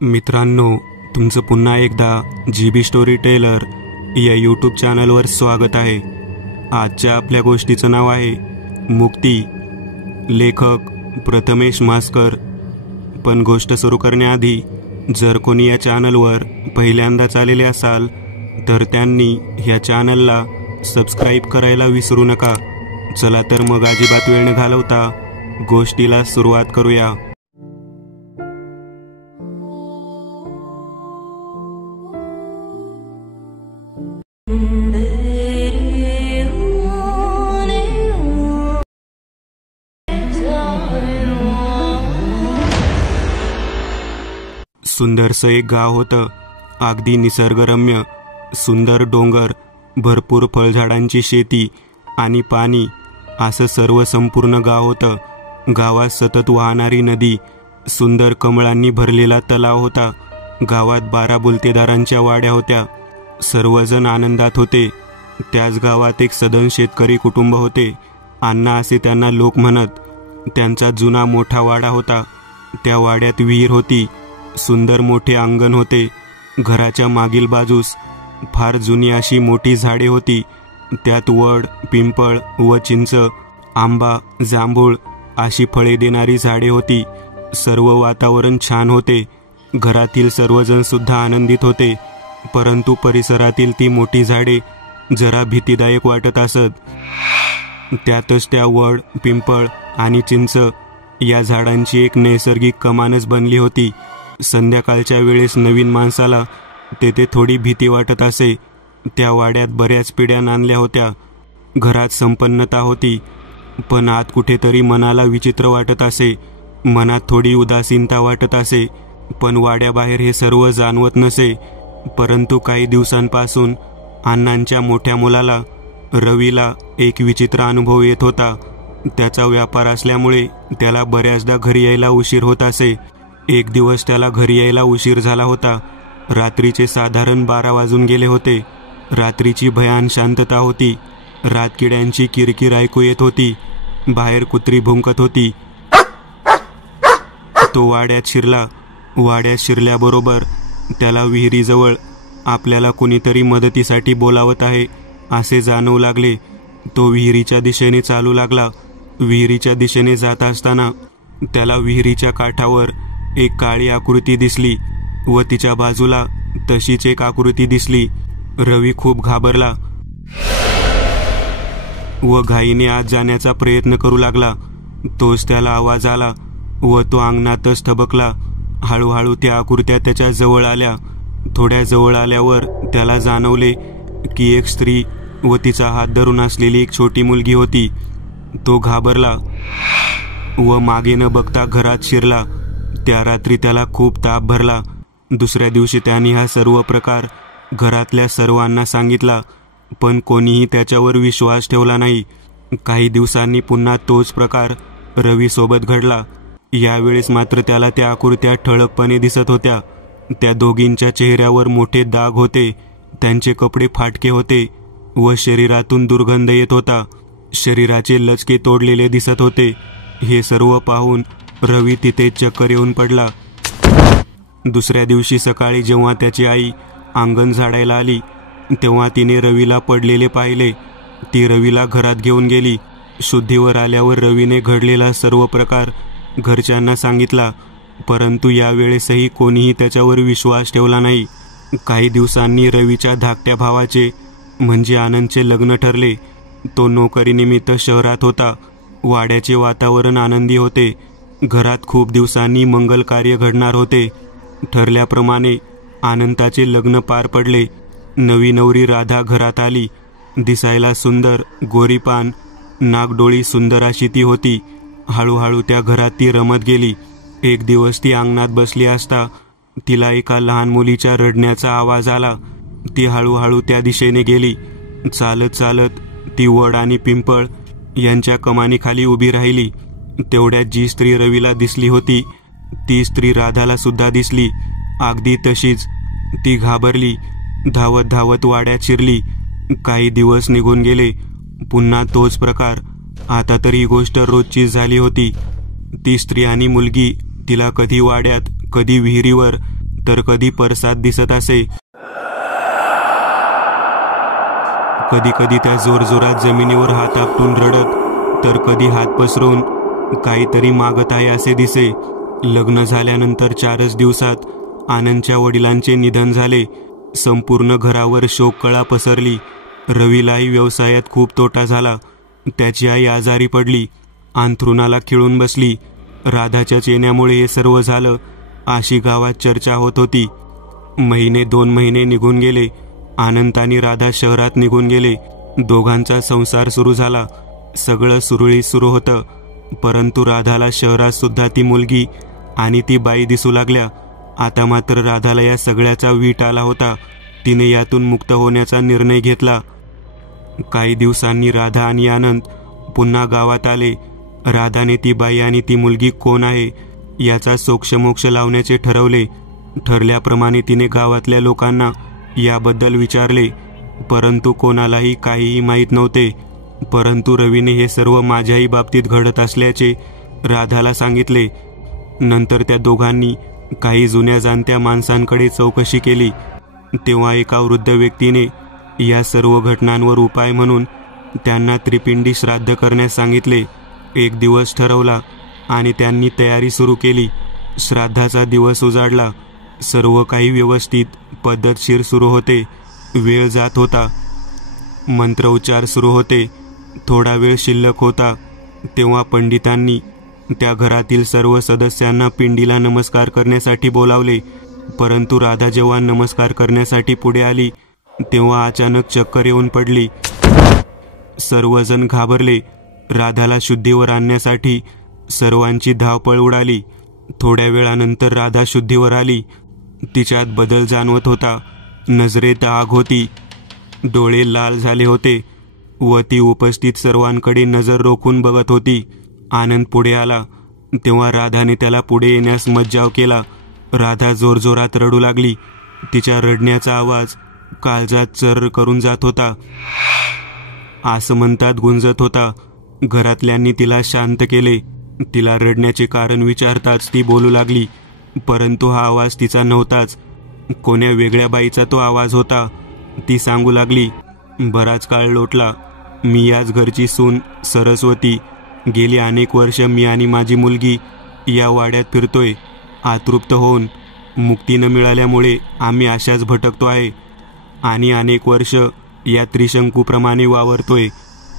मित्रांनो, तुमचं पुन्हा एकदा GB स्टोरी टेलर या यूट्यूब चॅनलवर स्वागत आहे। आजच्या आपल्या गोष्टीचं नाव आहे मुक्ती। लेखक प्रथमेश मास्कर। पण गोष्ट सुरू करण्याआधी जर कोणी या चॅनलवर पहिल्यांदाच आलेले असाल तर त्यांनी या चॅनलला सबस्क्राईब करायला विसरू नका। चला तर मग अजिबात वेळ न घालवता गोष्टीला सुरुवात करूया। सुंदरसं एक गाव होतं, अगदी निसर्गरम्य। सुंदर डोंगर, भरपूर फळझाडांची शेती आणि पाणी, असं सर्व संपूर्ण गाव होतं। गावात सतत वाहणारी नदी, सुंदर कमळांनी भरलेला तलाव होता। गावात 12 बोलतेदारांच्या वाड्या होत्या। सर्वजण आनंदात होते। त्याच गावात एक सदन शेतकरी कुटुंब होते। अण्णा असे त्यांना लोक म्हणत। त्यांचा जुना मोठा वाडा होता। त्या वाड्यात विहीर होती। सुंदर मोठे अंगण होते। घराच्या मागील बाजूस फार जुनी अशी मोठी झाडे होती। त्यात वड, पिंपळ व चिंच, आंबा, जांभूळ अशी फळे देणारी झाडे होती। सर्व वातावरण छान होते। घरातील सर्वजण सुद्धा आनंदित होते। परंतु परिसरातील ती मोठी झाडे जरा भीतीदायक वाटत असत। त्यातच त्या वड, पिंपळ आणि चिंच या झाडांची एक नैसर्गिक कमानच बनली होती। संध्याकाळच्या वेळेस नवीन माणसाला तेथे थोडी भीती वाटत असे। त्या वाड्यात बऱ्याच पिढ्या नांदल्या होत्या। घरात संपन्नता होती, पण आत कुठेतरी मनाला विचित्र वाटत असे। मनात थोडी उदासीनता वाटत असे, पण वाड्याबाहेर हे सर्व जाणवत नसे। परंतु काही दिवसांपासून अण्णांच्या मोठ्या मुलाला रवीला एक विचित्र अनुभव येत होता। त्याचा व्यापार असल्यामुळे त्याला बऱ्याचदा घरी यायला उशीर होत असे। एक दिवस त्याला घरी यायला उशीर झाला होता। रात्रीचे साधारण 12 वाजून गेले होते। रात्रीची भयान शांतता होती। रातकिड्यांची किरकिर ऐकू येत होती। बाहेर कुत्री भुंकत होती। तो वाड्यात शिरला। वाड्यात शिरल्याबरोबर त्याला विहिरीजवळ आपल्याला कुणीतरी मदतीसाठी बोलावत आहे असे जाणवू लागले। तो विहिरीच्या दिशेने चालू लागला। विहिरीच्या दिशेने जात असताना त्याला विहिरीच्या काठावर एक काळी आकृती दिसली व तिच्या बाजूला तशीच एक आकृती दिसली। रवी खूप घाबरला व घाईने आत जाण्याचा प्रयत्न करू लागला। तोच त्याला आवाज आला व तो अंगणातच थबकला। हळूहळू त्या आकृत्या त्याच्या जवळ आल्या। थोड्या जवळ आल्यावर त्याला जाणवले की एक स्त्री व तिचा हात धरून असलेली एक छोटी मुलगी होती। तो घाबरला व मागे न बघता घरात शिरला। त्या रात्री त्याला खूप ताप भरला। दुसऱ्या दिवशी त्याने हा सर्व प्रकार घरातल्या सर्वांना सांगितला, पण कोणीही त्याच्यावर विश्वास ठेवला नाही। काही दिवसांनी पुन्हा तोच प्रकार रवी सोबत घडला। यावेळेस मात्र त्याला त्या आकृत्या ठळकपणे दिसत होत्या। त्या दोघींच्या चेहऱ्यावर मोठे डाग होते। त्यांचे कपडे फाटके होते व शरीरातून दुर्गंध येत होता। शरीराचे लचके तोडलेले दिसत होते। हे सर्व पाहून रवी तिथे चक्कर येऊन पडला। दुसऱ्या दिवशी सकाळी जेव्हा त्याची आई अंगण झाडायला आली तेव्हा तिने रवीला पडलेले पाहिले। ती रवीला घरात घेऊन गेली। शुद्धीवर आल्यावर रवीने घडलेला सर्व प्रकार घरच्यांना सांगितला, परंतु यावेळेसही कोणीही त्याच्यावर विश्वास ठेवला नाही। काही दिवसांनी रवीच्या धाकट्या भावाचे म्हणजे आनंदचे लग्न ठरले। तो नोकरीनिमित्त शहरात होता। वाड्याचे वातावरण आनंदी होते। घरात खूप दिवसांनी मंगल कार्य घडणार होते। ठरल्याप्रमाणे आनंदाचे लग्न पार पडले। नवी नवरी राधा घरात आली। दिसायला सुंदर, गोरीपान, नागडोळी सुंदर अशी ती होती। हळूहळू त्या घरात ती रमत गेली। एक दिवस ती अंगणात बसली असता तिला एका लहान मुलीच्या रडण्याचा आवाज आला। ती हळूहळू त्या दिशेने गेली। चालत चालत ती वड आणि पिंपळ यांच्या कमानीखाली उभी राहिली। तेवढ्यात जी स्त्री रवीला दिसली होती ती स्त्री राधाला सुद्धा दिसली। अगदी तशीच। ती घाबरली। धावत धावत वाड्यात शिरली। काही दिवस निघून गेले। पुन्हा तोच प्रकार। आता तरी ही गोष्ट रोजचीच झाली होती। ती स्त्री आणि मुलगी तिला कधी वाड्यात, कधी विहिरीवर, तर कधी परसात दिसत असे. कधी कधी त्या जोरजोरात जमिनीवर हात आपटून रडत, तर कधी हात पसरवून काहीतरी मागत आहे असे दिसे. लग्न झाल्यानंतर 4च दिवसात आनंदच्या वडिलांचे निधन झाले. संपूर्ण घरावर शोककळा पसरली. रवीलाही व्यवसायात खूप तोटा झाला. त्याची आई आजारी पडली, अंथरुणाला खिळून बसली. राधाच्या चेण्यामुळे हे सर्व झालं अशी गावात चर्चा होत होती. 2 महिने निघून गेले. आनंद आणि राधा शहरात निघून गेले. दोघांचा संसार सुरू झाला. सगळं सुरळीत सुरू होतं. परंतु राधाला शहरात सुद्धा ती मुलगी आणि ती बाई दिसू लागल्या. आता मात्र राधाला या सगळ्याचा वीट आला होता. तिने यातून मुक्त होण्याचा निर्णय घेतला. काही दिवसांनी राधा आणि आनंद पुन्हा गावात आले. राधाने ती बाई आणि ती मुलगी कोण आहे याचा सोक्षमोक्ष लावण्याचे ठरवले. ठरल्याप्रमाणे तिने गावातल्या लोकांना याबद्दल विचारले, परंतु कोणालाही काहीही माहीत नव्हते. परंतु रवीने हे सर्व माझ्याही बाबतीत घडत असल्याचे राधाला सांगितले. नंतर त्या दोघांनी काही जुन्या जाणत्या माणसांकडे चौकशी केली. तेव्हा एका वृद्ध व्यक्तीने या सर्व घटनांवर उपाय म्हणून त्यांना त्रिपिंडी श्राद्ध करण्यास सांगितले. एक दिवस ठरवला आणि त्यांनी तयारी सुरू केली. श्राद्धाचा दिवस उजाडला. सर्व काही व्यवस्थित पद्धतशीर सुरू होते. वेळ जात होता. मंत्रोच्चार सुरू होते. थोडा वेळ शिल्लक होता तेव्हा पंडितांनी त्या घरातील सर्व सदस्यांना पिंडीला नमस्कार करण्यासाठी बोलावले. परंतु राधा जेव्हा नमस्कार करण्यासाठी पुढे आली तेव्हा अचानक चक्कर येऊन पडली. सर्वजण घाबरले. राधाला शुद्धीवर आणण्यासाठी सर्वांची धावपळ उडाली. थोड्या वेळानंतर राधा शुद्धीवर आली. तिच्यात बदल जाणवत होता. नजरेत आग होती. डोळे लाल झाले होते व ती उपस्थित सर्वांकडे नजर रोखून बघत होती. आनंद पुढे आला तेव्हा राधाने त्याला पुढे येण्यास मज्जाव केला. राधा जोरजोरात रडू लागली. तिच्या रडण्याचा आवाज काळजात चर्र करून जात होता. आसमंतात गुंजत होता. घरातल्यांनी तिला शांत केले. तिला रडण्याचे कारण विचारताच ती बोलू लागली, परंतु हा आवाज तिचा नव्हताच. कोण्या वेगळ्या बाईचा तो आवाज होता. ती सांगू लागली, बराच काळ लोटला. मी याच घरची सून सरस्वती. गेली अनेक वर्ष मी आणि माझी मुलगी या वाड्यात फिरतोय. आतृप्त होऊन मुक्ती न मिळाल्यामुळे आम्ही अशाच भटकतो आहे आणि अनेक वर्ष या त्रिशंकूप्रमाणे वावरतोय.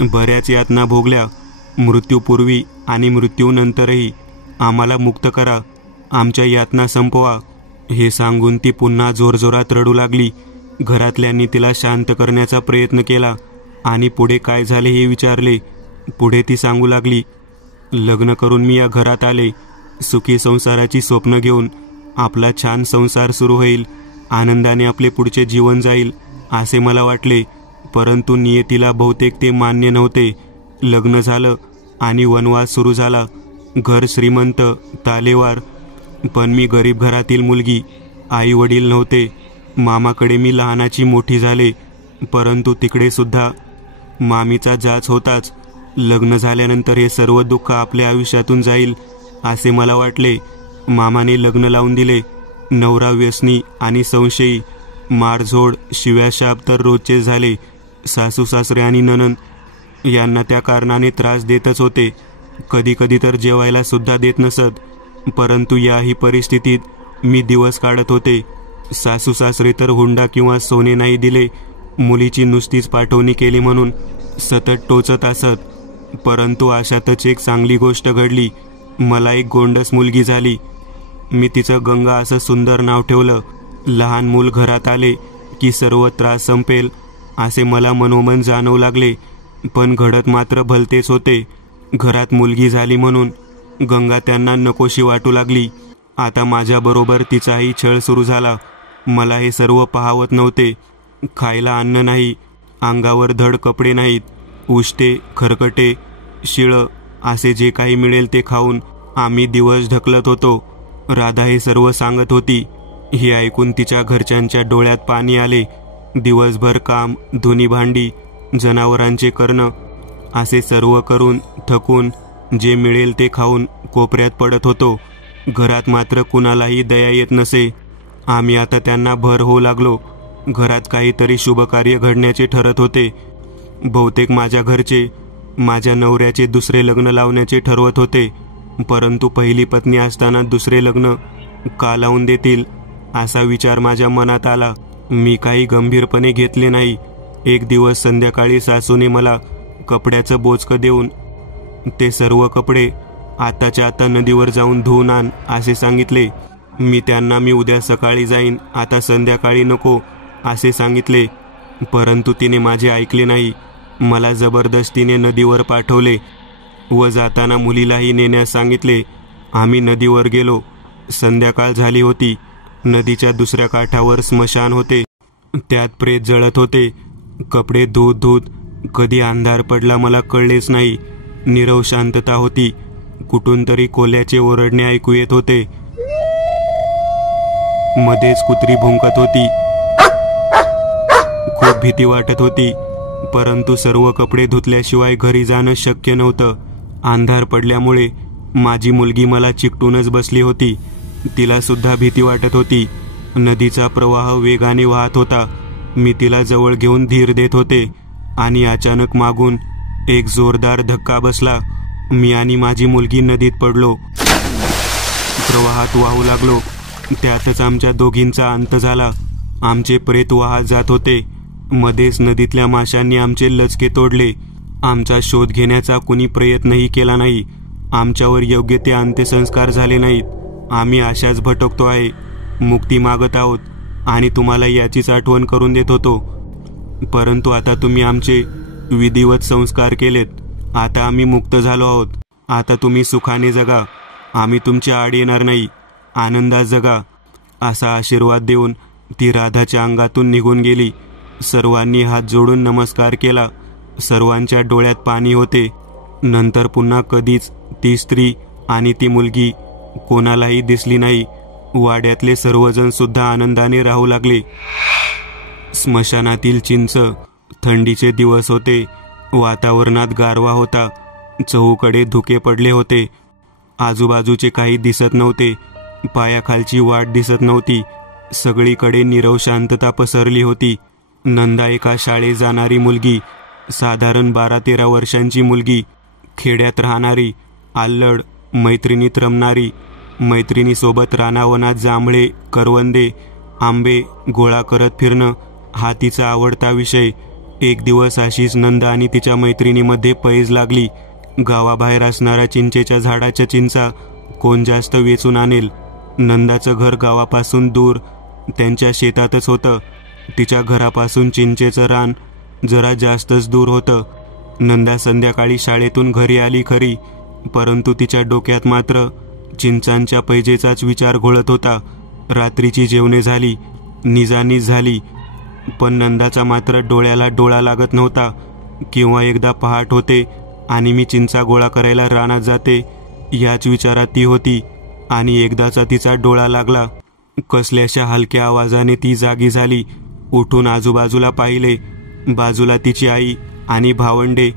बऱ्याच यातना भोगल्या. मृत्यूपूर्वी आणि मृत्यूनंतरही आम्हाला मुक्त करा. आमच्या यातना संपवा. हे सांगून ती पुन्हा जोरजोरात रडू लागली. घरातल्यांनी तिला शांत करण्याचा प्रयत्न केला आणि पुढे काय झाले हे विचारले. पुढे ती सांगू लागली, लग्न करून मी या घरात आले. सुखी संसाराची स्वप्न घेऊन आपला छान संसार सुरू होईल. आनंदाने आपले पुढचे जीवन जाईल असे मला वाटले. परंतु नियतीला बहुतेक ते मान्य नव्हते. लग्न झालं आणि वनवास सुरू झाला. घर श्रीमंत, तालेवार, पण मी गरीब घरातील मुलगी. आई वडील नव्हते. मामाकडे मी लहानाची मोठी झाले. परंतु तिकडे सुद्धा मामीचा जाच होताच. लग्न झाल्यानंतर हे सर्व दुःख आपल्या आयुष्यातून जाईल असे मला वाटले. मामाने लग्न लावून दिले. नवरा व्यसनी आणि संशयी. मारझोड, शिव्याशाप तर रोजचे झाले. सासू सासरे आणि नणंद यांना त्या कारणाने त्रास देतच होते. कधी कधी तर जेवायला सुद्धा देत नसत. परंतु याही परिस्थितीत मी दिवस काढत होते. सासू सासरे तर हुंडा किंवा सोने नाही दिले. मुलीची नुसतीच पाठवणी केली म्हणून सतत टोचत असत. परंतु अशातच एक चांगली गोष्ट घडली. मला एक गोंडस मुलगी झाली. मी तिचं गंगा असं सुंदर नाव ठेवलं. लहान मूल घरात आले की सर्व त्रास संपेल असे मला मनोमन जाणवू लागले. पण घडत मात्र भलतेच होते. घरात मुलगी झाली म्हणून गंगा त्यांना नकोशी वाटू लागली. आता माझ्याबरोबर तिचाही छळ सुरू झाला. मला हे सर्व पाहावत नव्हते. खायला अन्न नाही, अंगावर धड कपडे नाहीत. उष्टे, खरकटे, शिळं असे जे काही मिळेल ते खाऊन आम्ही दिवस ढकलत होतो. राधा हे सर्व सांगत होती. हे ऐकून तिच्या घरच्यांच्या डोळ्यात पाणी आले. दिवसभर काम, धुनी भांडी, जनावरांचे करणं असे सर्व करून थकून जे मिळेल ते खाऊन कोपऱ्यात पडत होतो. घरात मात्र कुणालाही दया येत नसे. आम्ही आता त्यांना भर होऊ लागलो. घरात काहीतरी शुभकार्य घडण्याचे ठरत होते. बहुतेक माझ्या घरचे माझ्या नवऱ्याचे दुसरे लग्न लावण्याचे ठरवत होते. परंतु पहिली पत्नी असताना दुसरे लग्न का लावून देतील असा विचार माझ्या मनात आला. मी काही गंभीरपणे घेतले नाही. एक दिवस संध्याकाळी सासूने मला कपड्याचं बोचकं देऊन ते सर्व कपडे आताच्या आता नदीवर जाऊन धुवून आण असे सांगितले. मी त्यांना उद्या सकाळी जाईन, आता संध्याकाळी नको असे सांगितले. परंतु तिने माझे ऐकले नाही. मला जबरदस्तीने नदीवर पाठवले व जाताना मुलीलाही नेण्यास सांगितले. आम्ही नदीवर गेलो. संध्याकाळ झाली होती. नदीच्या दुसऱ्या काठावर स्मशान होते. त्यात प्रेत जळत होते. कपडे धुत धुत कधी अंधार पडला मला कळलेच नाही. नीरव शांतता होती. कुठून तरी कोल्ह्याचे ओरडणे ऐकू येत होते. मध्येच कुत्री भुंकत होती. खूप भीती वाटत होती. परंतु सर्व कपडे धुतल्याशिवाय घरी जाणं शक्य नव्हतं. अंधार पडल्यामुळे माझी मुलगी मला चिकटूनच बसली होती. तिला सुद्धा भीती वाटत होती. नदीचा प्रवाह वेगाने वाहत होता. मी तिला जवळ घेऊन धीर देत होते आणि अचानक मागून एक जोरदार धक्का बसला. मी आणि माझी मुलगी नदीत पडलो. प्रवाहात वाहू लागलो. त्यातच आमच्या दोघींचा अंत झाला. आमचे प्रेत वाहत जात होते. मध्येच नदीतल्या माशांनी आमचे लचके तोडले. आमचा शोध घेण्याचा कुणी प्रयत्नही केला नाही. आमच्यावर योग्य ते अंत्यसंस्कार झाले नाहीत. आम्ही अशाच भटकतो आहे. मुक्ती मागत आहोत आणि तुम्हाला याचीच आठवण करून देत होतो. परंतु आता तुम्ही आमचे विधिवत संस्कार केलेत. आता आम्ही मुक्त झालो आहोत. आता तुम्ही सुखाने जगा. आम्ही तुमच्या आड येणार नाही. आनंदात जगा असा आशीर्वाद देऊन ती राधाच्या अंगातून निघून गेली. सर्वांनी हात जोडून नमस्कार केला. सर्वांच्या डोळ्यात पाणी होते. नंतर पुन्हा कधीच ती स्त्री आणि ती मुलगी कोणालाही दिसली नाही. वाड्यातले सर्वजण सुद्धा आनंदाने राहू लागले. स्मशानातील चिंच. थंडीचे दिवस होते. वातावरणात गारवा होता. चहूकडे धुके पडले होते. आजूबाजूचे काही दिसत नव्हते. पायाखालची वाट दिसत नव्हती. सगळीकडे नीरव शांतता पसरली होती. नंदा एका शाळेत जाणारी मुलगी, साधारण 12-13 वर्षांची मुलगी, खेड्यात राहणारी, अल्लड, मैत्रिणीत रमणारी, मैत्रिणीसोबत रानावनात जांभळे, करवंदे, आंबे गोळा करत फिरणं हा तिचा आवडता विषय. एक दिवस अशीच नंदा आणि तिच्या मैत्रिणीमध्ये पैज लागली. गावाबाहेर असणाऱ्या चिंचेच्या झाडाच्या चिंचा कोण जास्त वेचून आणेल. नंदाचं घर गावापासून दूर त्यांच्या शेतातच होतं. तिच्या घरापासून चिंचेचं रान जरा जास्तच दूर होतं. नंदा संध्याकाळी शाळेतून घरी आली खरी, परंतु तिच्या डोक्यात मात्र चिंचांच्या पैजेचाच विचार घोळत होता. रात्रीची जेवणे झाली, निजानीज झाली, पण नंदाचा मात्र डोळ्याला डोळा लागत नव्हता. किंवा एकदा पहाट होते आणि मी चिंचा गोळा करायला रानात जाते याच विचारात ती होती आणि एकदाचा तिचा डोळा लागला. कसल्याशा हलक्या आवाजाने ती जागी झाली. उठून आजूबाजूला पाहिले. बाजूला तिची आई आणि भावंडे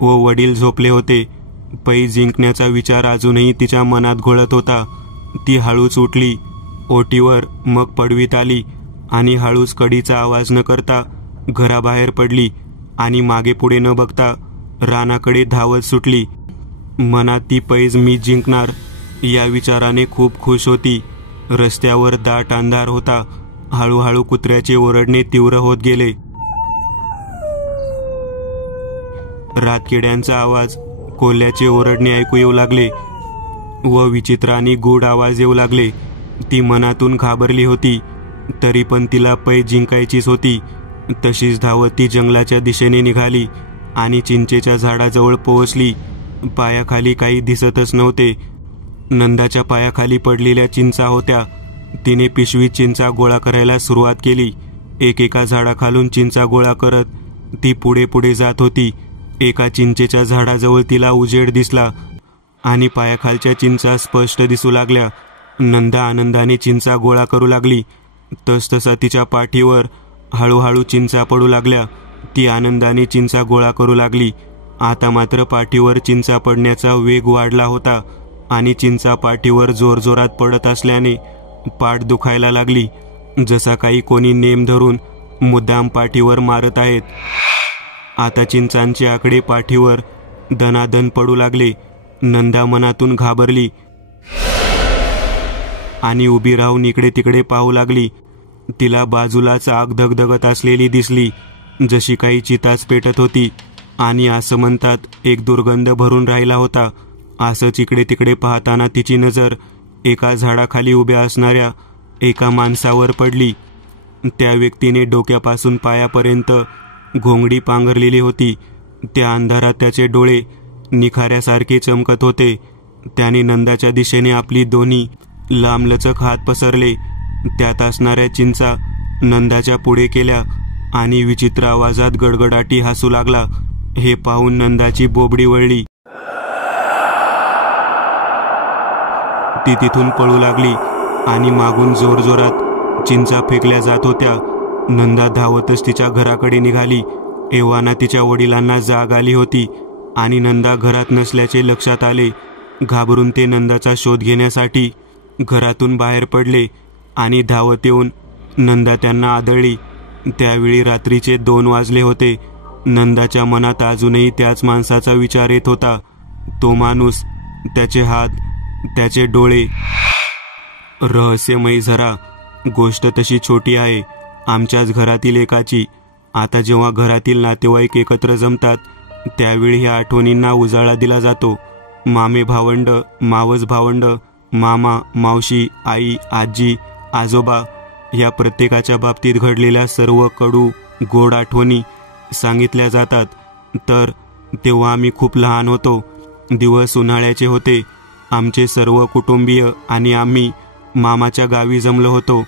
व वडील झोपले होते. पैज जिंकण्याचा विचार अजूनही तिच्या मनात घोळत होता. ती हळूच उठली. ओटीवर मग पडवीत आली आणि हळूच कडीचा आवाज न करता घराबाहेर पडली आणि मागे पुढे न बघता रानाकडे धावत सुटली. मनात ती पैज मी जिंकणार या विचाराने खूप खुश होती. रस्त्यावर दाट अंधार होता. हळूहळू कुत्र्याचे ओरडणे तीव्र होत गेले. रातकिड्यांचा आवाज, कोल्ह्याचे ओरडणे ऐकू येऊ लागले व विचित्र आणि गूढ आवाज येऊ लागले. ती मनातून घाबरली होती, तरी पण तिला पैज जिंकायचीच होती. तशीच धावत ती जंगलाच्या दिशेने निघाली आणि चिंचेच्या झाडाजवळ पोहोचली. पायाखाली काही दिसतच नव्हते. नंदाच्या पायाखाली पडलेल्या चिंचा होत्या. तिने पिशवीत चिंचा गोळा करायला सुरुवात केली. एकेका झाडाखालून चिंचा गोळा करत ती पुढे पुढे जात होती. एका चिंचेच्या झाडाजवळ तिला उजेड दिसला आणि पायाखालच्या चिंचा स्पष्ट दिसू लागल्या. नंदा आनंदाने चिंचा गोळा करू लागली. तसतसा तिच्या पाठीवर हळूहळू चिंचा पडू लागल्या. ती आनंदाने चिंचा गोळा करू लागली. आता मात्र पाठीवर चिंचा पडण्याचा वेग वाढला होता आणि चिंचा पाठीवर जोरजोरात पडत असल्याने पाठ दुखायला लागली. जसा काही कोणी नेम धरून मुद्दाम पाठीवर मारत आहेत. आता चिंचांचे आकडे पाठीवर दनादन पडू लागले. नंदा मनातून घाबरली आणि उभी राहून इकडे तिकडे पाहू लागली. तिला बाजूलाच आग धगधगत असलेली दिसली, जशी काही चिताच पेटत होती आणि असं म्हणतात एक दुर्गंध भरून राहिला होता. असंच इकडे तिकडे पाहताना तिची नजर एका झाडाखाली उभ्या असणाऱ्या एका माणसावर पडली. त्या व्यक्तीने डोक्यापासून पायापर्यंत घोंगडी पांघरलेली होती. त्या अंधारात त्याचे डोळे निखाऱ्यासारखे चमकत होते. त्याने नंदाच्या दिशेने आपली दोन्ही लांबलचक हात पसरले. त्यात असणाऱ्या चिंचा नंदाच्या पुढे केल्या आणि विचित्र आवाजात गडगडाटी हसू लागला. हे पाहून नंदाची बोबडी वळली. ती तिथून पळू लागली आणि मागून जोरजोरात चिंचा फेकल्या जात होत्या. नंदा धावतच तिच्या घराकडे निघाली. एव्हाना तिच्या वडिलांना जाग आली होती आणि नंदा घरात नसल्याचे लक्षात आले. घाबरून ते नंदाचा शोध घेण्यासाठी घरातून बाहेर पडले आणि धावत येऊन नंदा त्यांना आदळली. त्यावेळी रात्रीचे 2 वाजले होते. नंदाच्या मनात अजूनही त्याच माणसाचा विचार येत होता. तो माणूस, त्याचे हात, त्याचे डोळे. रहस्यमयी झरा. गोष्ट तशी छोटी आहे, आमच्याच घरातील एकाची. आता जेव्हा घरातील नातेवाईक एकत्र जमतात त्यावेळी ह्या आठवणींना उजाळा दिला जातो. मामे भावंड, मावस भावंड, मामा, मावशी, आई, आजी, आजोबा ह्या प्रत्येकाच्या बाबतीत घडलेल्या सर्व कडू गोड आठवणी सांगितल्या जातात. तर तेव्हा आम्ही खूप लहान होतो. दिवस उन्हाळ्याचे होते. आमचे सर्व कुटुंबीय आणि आम्ही मामाच्या गावी जमलो होतो.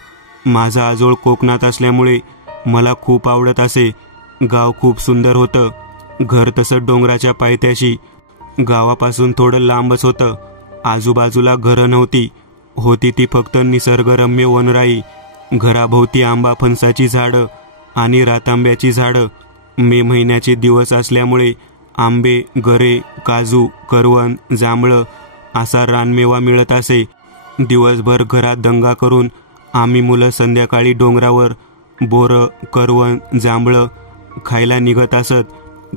माझा आजोळ कोकणात असल्यामुळे मला खूप आवडत असे. गाव खूप सुंदर होतं. घर तसं डोंगराच्या पायथ्याशी, गावापासून थोडं लांबच होतं. आजूबाजूला घरं नव्हती. होती ती फक्त निसर्गरम्य वनराई. घराभोवती आंबा फणसाची झाडं आणि रातांब्याची झाडं. मे महिन्याचे दिवस असल्यामुळे आंबे, गरे, काजू, करवंद, जांभळं असा रानमेवा मिळत असे. दिवसभर घरात दंगा करून आम्ही मुलं संध्याकाळी डोंगरावर बोरं, करवंद, जांभळं खायला निघत असत.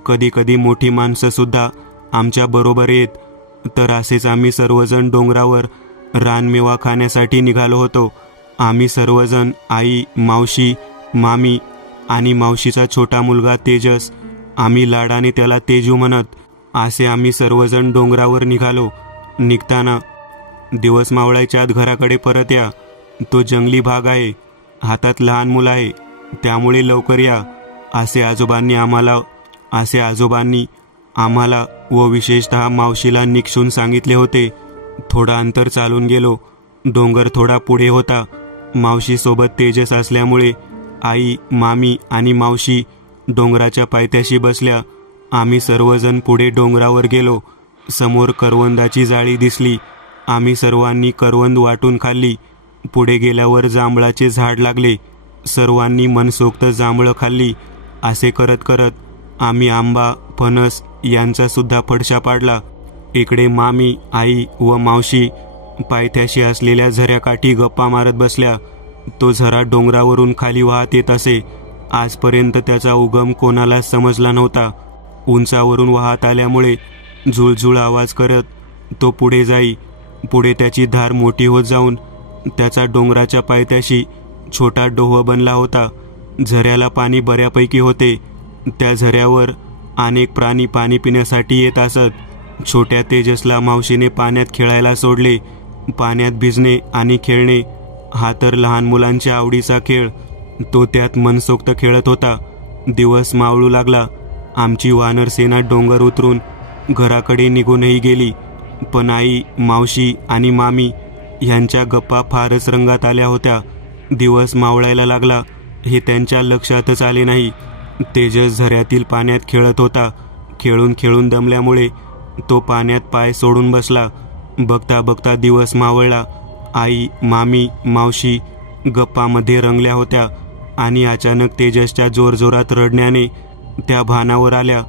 कधी कधी मोठी माणसं सुद्धा आमच्या बरोबर येत. तर असेच आम्ही सर्वजण डोंगरावर रानमेवा खाण्यासाठी निघालो होतो. आम्ही सर्वजण, आई, मावशी, मामी आणि मावशीचा छोटा मुलगा तेजस, आम्ही लाडाने त्याला तेजू म्हणत, असे आम्ही सर्वजण डोंगरावर निघालो. निघताना, दिवस मावळायच्या आत घराकडे परत या. तो जंगली भाग आहे. हातात लहान मुलं आहे, त्यामुळे लवकर या, असे आजोबांनी आम्हाला व विशेषतः मावशीला निक्षून सांगितले होते. थोडं अंतर चालून गेलो. डोंगर थोडा पुढे होता. मावशीसोबत तेजस असल्यामुळे आई, मामी आणि मावशी डोंगराच्या पायथ्याशी बसल्या. आम्ही सर्वजण पुढे डोंगरावर गेलो. समोर करवंदाची जाळी दिसली. आम्ही सर्वांनी करवंद वाटून खाल्ली. पुढे गेल्यावर जांभळाचे झाड लागले. सर्वांनी मनसोक्त जांभळं खाल्ली. असे करत करत आम्ही आंबा, फणस यांचा सुद्धा फडशा पाडला. इकडे मामी, आई व मावशी पायथ्याशी असलेल्या झऱ्याकाठी गप्पा मारत बसल्या. तो झरा डोंगरावरून खाली वाहत येत असे. आजपर्यंत त्याचा उगम कोणाला समजला नव्हता. उंचावरून वाहत आल्यामुळे झुळझुळ आवाज करत तो पुढे जाई. पुढे त्याची धार मोठी होत जाऊन त्याचा डोंगराच्या पायथ्याशी छोटा डोह बनला होता. झऱ्याला पाणी बऱ्यापैकी होते. त्या झऱ्यावर अनेक प्राणी पाणी पिण्यासाठी येत असत. छोट्या तेजसला मावशीने पाण्यात खेळायला सोडले. पाण्यात भिजणे आणि खेळणे हा तर लहान मुलांच्या आवडीचा खेळ. तो त्यात मनसोक्त खेळत होता. दिवस मावळू लागला. आमची वानरसेना डोंगर उतरून घराकडे निघूनही गेली. पण आई, मावशी आणि मामी यांच्या गप्पा फारच रंगात आल्या होत्या. दिवस मावळायला लागला हे त्यांच्या लक्षातच आले नाही. तेजस झऱ्यातील पाण्यात खेळत होता. खेळून खेळून दमल्यामुळे तो पाण्यात पाय सोडून बसला. बघता बघता दिवस मावळला. आई, मामी, मावशी गप्पामध्ये रंगल्या होत्या आणि अचानक तेजसच्या जोरजोरात रडण्याने त्या भानावर आल्या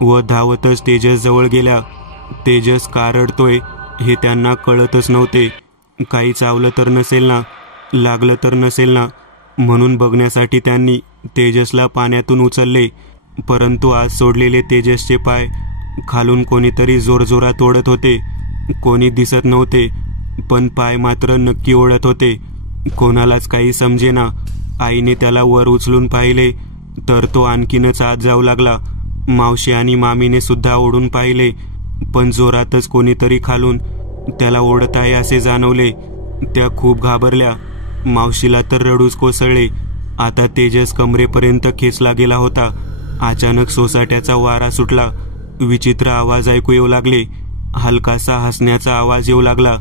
व धावतच तेजस जवळ गेल्या. तेजस का रडतोय हे त्यांना कळतच नव्हते. काही चावलं तर नसेल ना, लागलं तर नसेल ना, म्हणून बघण्यासाठी त्यांनी तेजसला पाण्यातून उचलले, परंतु आज सोडलेले तेजसचे पाय खालून कोणीतरी जोरजोरात ओढत होते. कोणी दिसत नव्हते, पण पाय मात्र नक्की ओढत होते. कोणालाच काही समजेना. आईने त्याला वर उचलून पाहिले तर तो आणखीनच आत जाऊ लागला. मावशी आणि मामीने सुद्धा ओढून पाहिले, पण जोरातच कोणीतरी खालून त्याला ओढत आहे असे जाणवले. त्या खूप घाबरल्या. मावशीला तर रडूच कोसळले. आता तेजस कमरेपर्यंत खेचला गेला होता. अचानक सोसाट्याचा वारा सुटला. विचित्र आवाज ऐकू येऊ लागले. हलकासा हसण्याचा आवाज येऊ लागला.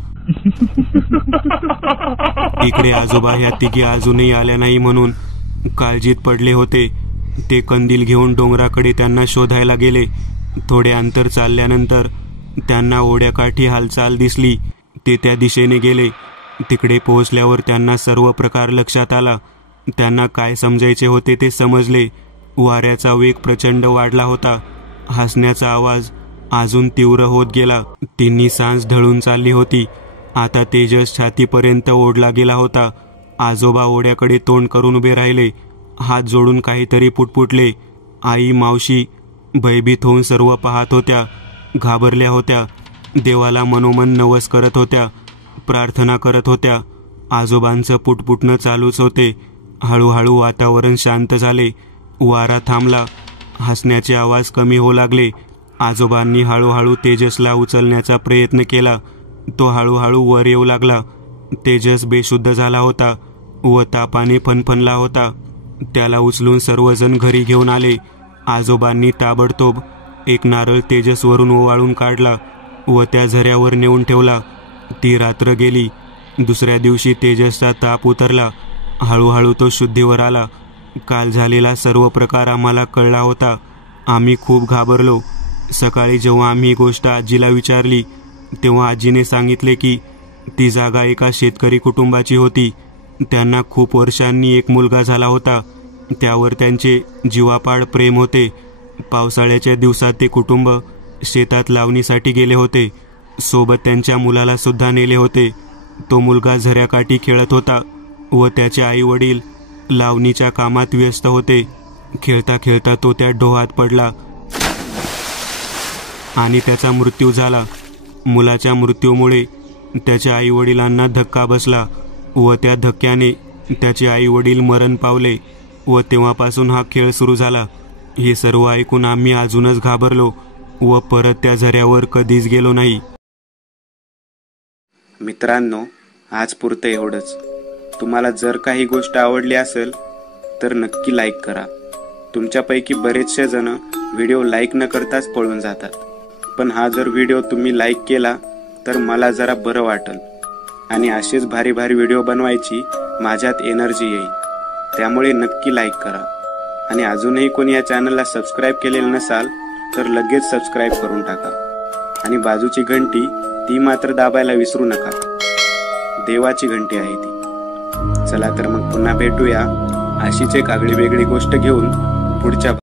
इकडे आजोबा ह्या तिघी अजूनही आल्या नाही म्हणून काळजीत पडले होते. ते कंदील घेऊन डोंगराकडे त्यांना शोधायला गेले. थोडे अंतर चालल्यानंतर त्यांना ओढ्याकाठी हालचाल दिसली. ते त्या दिशेने गेले. तिकडे पोहोचल्यावर त्यांना सर्व प्रकार लक्षात आला. त्यांना काय समजायचे होते ते समजले. वाऱ्याचा वेग प्रचंड वाढला होता. हसण्याचा आवाज अजून तीव्र होत गेला. तिन्ही सांस ढळून चालली होती. आता तेजस छातीपर्यंत ओढला गेला होता. आजोबा ओढ्याकडे तोंड करून उभे राहिले. हात जोडून काहीतरी पुटपुटले. आई मावशी भयभीत होऊन सर्व पाहत होत्या, घाबरल्या होत्या. देवाला मनोमन नवस करत होत्या, प्रार्थना करत होत्या. आजोबांचं पुटपुटणं चालूच होते. हळूहळू वातावरण शांत झाले. वारा थांबला. हसण्याचे आवाज कमी होऊ लागले. आजोबांनी हळूहळू तेजसला उचलण्याचा प्रयत्न केला. तो हळूहळू वर येऊ लागला. तेजस बेशुद्ध झाला होता व तापाने फणफणला होता. त्याला उचलून सर्वजण घरी घेऊन आले. आजोबांनी ताबडतोब एक नारळ तेजसवरून ओवाळून काढला व त्या झऱ्यावर नेऊन ठेवला. ती रात्र गेली. दुसऱ्या दिवशी तेजसचा ताप उतरला. हळूहळू तो शुद्धीवर आला. काल झालेला सर्व प्रकार आम्हाला कळला होता. आम्ही खूप घाबरलो. सकाळी जेव्हा आम्ही ही गोष्ट आजीला विचारली तेव्हा आजीने सांगितले की ती जागा एका शेतकरी कुटुंबाची होती. त्यांना खूप वर्षांनी एक मुलगा झाला होता. त्यावर त्यांचे जीवापाड प्रेम होते. पावसाळ्याच्या दिवसात ते कुटुंब शेतात लावणीसाठी गेले होते. सोबत त्यांच्या मुलाला सुद्धा नेले होते. तो मुलगा झऱ्याकाठी खेळत होता व त्याचे आई वडील लावणीच्या कामात व्यस्त होते. खेळता खेळता तो त्या डोहात पडला आणि त्याचा मृत्यू झाला. मुलाच्या मृत्यूमुळे त्याच्या आई वडिलांना धक्का बसला व त्या धक्क्याने त्याचे आई वडील मरण पावले व तेव्हापासून हा खेळ सुरू झाला. हे सर्व ऐकून आम्ही अजूनच घाबरलो व परत त्या झऱ्यावर कधीच गेलो नाही. मित्रांनो, आज पुरतं एवढंच. तुम्हाला जर काही गोष्ट आवडली असेल तर नक्की लाईक करा. तुमच्यापैकी बरेचसे जण व्हिडिओ लाईक न करताच पळून जातात, पण हा जर व्हिडिओ तुम्ही लाईक केला तर मला जरा बरं वाटेल आणि असेच भारी भारी व्हिडिओ बनवायची माझ्यात एनर्जी येईल. त्यामुळे नक्की लाईक करा. आणि अजूनही कोणी या चॅनलला सबस्क्राईब केलेलं नसाल तर लगेच सबस्क्राईब करून टाका. आणि बाजूची घंटी ती मात्र दाबायला विसरू नका. देवाची घंटी आहे ती. चला तर मग पुन्हा भेटूया अशीच एक आगळी वेगळी गोष्ट घेऊन पुढच्या